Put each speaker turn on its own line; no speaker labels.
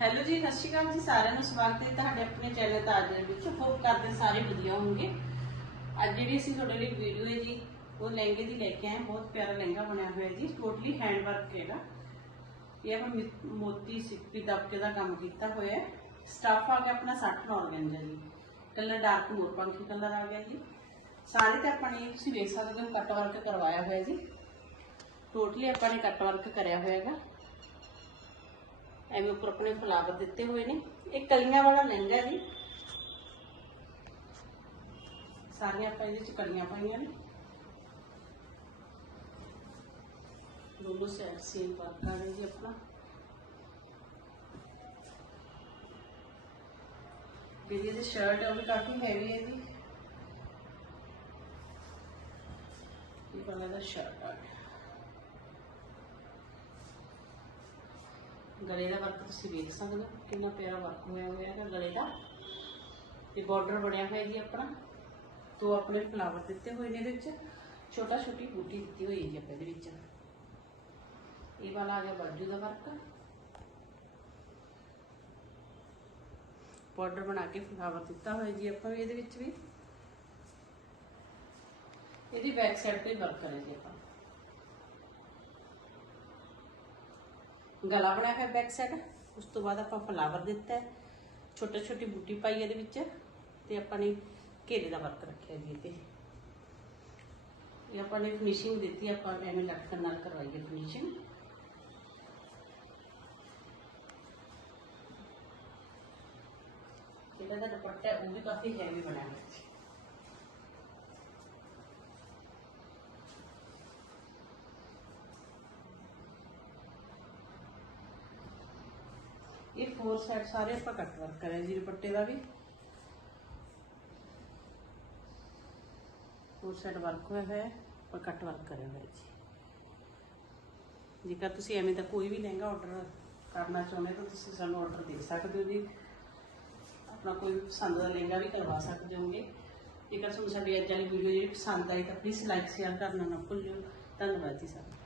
Hello ਜੀ, ਸਤਿ ਸ਼੍ਰੀ ਅਕਾਲ ਜੀ ਸਾਰਿਆਂ ਨੂੰ। ਸਵਾਗਤ ਹੈ ਤੁਹਾਡੇ ਆਪਣੇ ਚੈਨਲ ਤਾਜ ਦੇ ਵਿੱਚ। ਹੋਪ ਕਰਦੇ ਸਾਰੇ ਵਧੀਆ ਹੋਣਗੇ। ਅੱਜ ਜਿਹੜੀ ਅਸੀਂ ਤੁਹਾਡੇ ਲਈ ਵੀਡੀਓ ਹੈ ਜੀ, ਉਹ ਲਹਿੰਗੇ ਦੀ ਲੈ ਕੇ ਆਏ ਬਹੁਤ ਪਿਆਰਾ ਲਹਿੰਗਾ ਬਣਿਆ ਹੋਇਆ ਜੀ। ਟੋਟਲੀ ਹੈਂਡ ਵਰਕ ਹੈਗਾ ਇਹ ਆਪਾਂ ਮਿ- ਮੋਤੀ ਸਿੱਪੀ ਦਬਕੇ ਦਾ ਕੰਮ ਕੀਤਾ ਹੋਇਆ ਹੈ। ਸਟਾਫ ਆ ਗਿਆ ਆਪਣਾ 60 ਔਰਗੈਂਜਾ ਜੀ। ਕਲਰ ਡਾਰਕ ਮੋਰਪੰਖੀ ਕਲਰ ਆ ਗਿਆ ਜੀ। ਸਾਰੇ ਤੇ ਆਪਾਂ ਨੇ ਤੁਸੀਂ ਵੇਖ ਸਕਦੇ ਹੋ, ਕੱਟ ਵਰਕ ਕਰਵਾਇਆ ਹੋਇਆ ਜੀ। ਟੋਟਲੀ ਆਪਾਂ ਨੇ ਕੱਟ ਵਰਕ ਕਰਿਆ ਹੋਇਆ ਹੈਗਾ। ਐਵੇਂ ਉੱਪਰ ਆਪਣੇ ਫਲਾਵਰ ਦਿੱਤੇ ਹੋਏ ਨੇ। ਇਹ ਕਲੀਆਂ ਵਾਲਾ ਲਹਿੰਗਾ ਜੀ। ਸਾਰੀਆਂ ਆਪਾਂ ਇਹਦੇ ਚ ਕਲੀਆਂ ਪਾਈਆਂ ਨੇ। ਦੋਨੋਂ ਸਾਈਡ ਸੇਮ ਵਰਕ ਆ ਰਿਹਾ ਜੀ ਆਪਣਾ। ਜਿਹੜੀ ਇਹਦੀ ਸ਼ਰਟ ਹੈ ਉਹ ਵੀ ਕਾਫੀ ਹੈਵੀ ਹੈ ਜੀ। ਇਹ ਵਾਲਾ ਦਾ ਸ਼ਰਟ ਆ। ਗਿਆ ਗਲੇ ਦਾ ਵਰਕ ਤੁਸੀਂ ਵੇਖ ਸਕਦੇ ਹੋ, ਕਿੰਨਾ ਪਿਆਰਾ ਵਰਕ ਹੋਇਆ ਹੋਇਆ ਹੈ ਗਲੇ ਦਾ। ਤੇ ਬਾਰਡਰ ਬਣਿਆ ਹੋਇਆ ਜੀ ਆਪਣਾ। ਦੋ ਆਪਣੇ ਫਲਾਵਰ ਦਿੱਤੇ ਹੋਏ ਨੇ ਇਹਦੇ ਵਿੱਚ, ਛੋਟਾ ਛੋਟੀ ਬੂਟੀ ਦਿੱਤੀ ਹੋਈ ਹੈ ਜੀ ਆਪਾਂ ਇਹਦੇ ਵਿੱਚ। ਇਹ ਵਾਲਾ ਆ ਗਿਆ ਬਾਜੂ ਦਾ ਵਰਕ। ਬਾਰਡਰ ਬਣਾ ਕੇ ਫਲਾਵਰ ਦਿੱਤਾ ਹੋਇਆ ਜੀ ਆਪਾਂ ਵੀ ਇਹਦੇ ਵਿੱਚ ਵੀ। ਇਹਦੀ ਬੈਕ ਸਾਈਡ ਤੇ ਵਰਕ ਕਰਿਆ ਜੀ ਆਪਾਂ। ਗਲਾ ਬਣਾਇਆ ਹੋਇਆ ਬੈਕ ਸਾਈਡ ਉਸ ਤੋਂ ਬਾਅਦ ਆਪਾਂ ਫਲਾਵਰ ਦਿੱਤਾ ਹੈ। ਛੋਟੇ ਛੋਟੀ ਬੂਟੀ ਪਾਈ ਇਹਦੇ ਵਿੱਚ ਤੇ ਆਪਾਂ ਨੇ ਘੇਰੇ ਦਾ ਵਰਕ ਰੱਖਿਆ ਜੀ ਤੇ ਇਹ ਆਪਾਂ ਨੇ ਫਿਨਿਸ਼ਿੰਗ ਦਿੱਤੀ, ਆਪਾਂ ਐਵੇਂ ਲੱਖਣ ਨਾਲ ਕਰਵਾਈ ਹੈ ਫਿਨਿਸ਼ਿੰਗ ਇਹਦਾ ਦਾ ਦੁਪੱਟਾ ਉਹ ਵੀ ਕਾਫੀ ਹੈਵੀ ਬਣਿਆ ਇਹ ਫੋਰ ਸਾਈਡ ਸਾਰੇ ਆਪਾਂ ਕੱਟ ਵਰਕ ਕਰਿਆ ਜੀ, ਦੁਪੱਟੇ ਦਾ ਵੀ। ਫੋਰ ਸਾਈਡ ਵਰਕ ਹੋਇਆ ਹੋਇਆ, ਆਪਾਂ ਕੱਟ ਵਰਕ ਕਰਿਆ ਹੋਇਆ ਜੀ। ਜੇਕਰ ਤੁਸੀਂ ਐਵੇਂ ਦਾ ਕੋਈ ਵੀ ਲਹਿੰਗਾ ਆਰਡਰ ਕਰਨਾ ਚਾਹੁੰਦੇ ਤਾਂ ਤੁਸੀਂ ਸਾਨੂੰ ਆਰਡਰ ਦੇ ਸਕਦੇ ਹੋ ਜੀ। ਆਪਣਾ ਕੋਈ ਵੀ ਪਸੰਦ ਦਾ ਲਹਿੰਗਾ ਵੀ ਕਰਵਾ ਸਕਦੇ ਹੋਗੇ। ਜੇਕਰ ਤੁਹਾਨੂੰ ਸਾਡੀ ਅੱਜ ਵਾਲੀ ਵੀਡੀਓ ਜਿਹੜੀ ਪਸੰਦ ਆਈ, ਤਾਂ ਪਲੀਜ਼ ਲਾਈਕ ਸ਼ੇਅਰ ਕਰਨਾ ਨਾ ਭੁੱਲਿਓ। ਧੰਨਵਾਦ ਜੀ ਸਾਰਿਆਂ